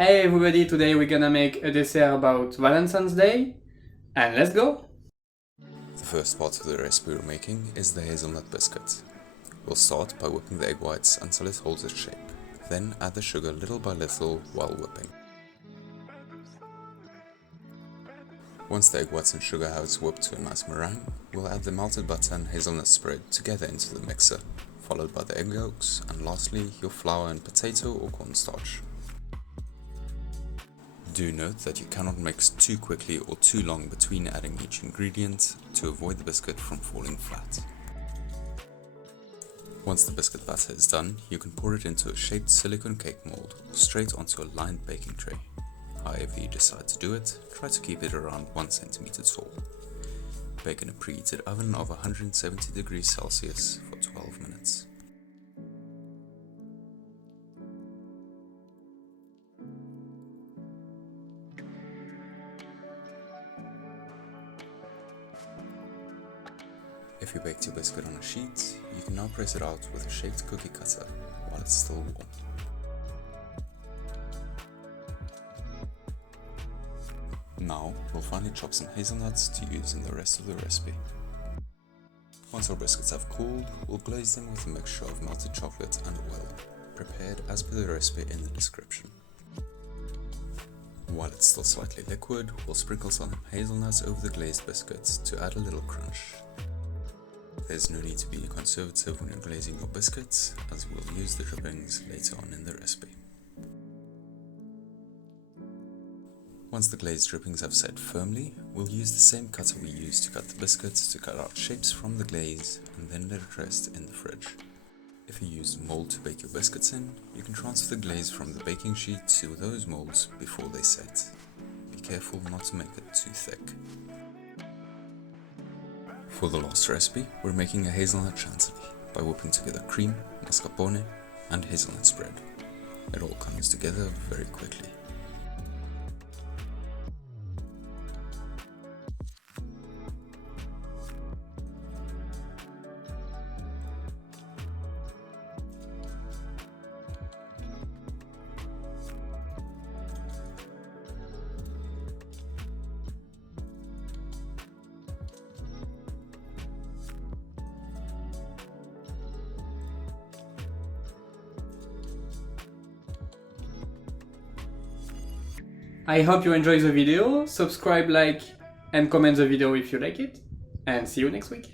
Hey everybody, today we're gonna make a dessert about Valentine's Day, and let's go! The first part of the recipe we're making is the hazelnut biscuit. We'll start by whipping the egg whites until it holds its shape, then add the sugar little by little while whipping. Once the egg whites and sugar have whipped to a nice meringue, we'll add the melted butter and hazelnut spread together into the mixer, followed by the egg yolks, and lastly your flour and potato or cornstarch. Do note that you cannot mix too quickly or too long between adding each ingredient to avoid the biscuit from falling flat. Once the biscuit batter is done, you can pour it into a shaped silicone cake mold or straight onto a lined baking tray. However you decide to do it, try to keep it around 1 cm tall. Bake in a preheated oven of 170 degrees Celsius for 12 minutes. If you baked your biscuit on a sheet, you can now press it out with a shaped cookie cutter while it's still warm. Now, we'll finally chop some hazelnuts to use in the rest of the recipe. Once our biscuits have cooled, we'll glaze them with a mixture of melted chocolate and oil, prepared as per the recipe in the description. While it's still slightly liquid, we'll sprinkle some hazelnuts over the glazed biscuits to add a little crunch. There's no need to be conservative when you're glazing your biscuits, as we'll use the drippings later on in the recipe. Once the glazed drippings have set firmly, we'll use the same cutter we used to cut the biscuits to cut out shapes from the glaze and then let it rest in the fridge. If you used a mold to bake your biscuits in, you can transfer the glaze from the baking sheet to those molds before they set. Be careful not to make it too thick. For the last recipe, we're making a hazelnut chantilly by whipping together cream, mascarpone and hazelnut spread. It all comes together very quickly. I hope you enjoyed the video, subscribe, like and comment the video if you like it, and see you next week!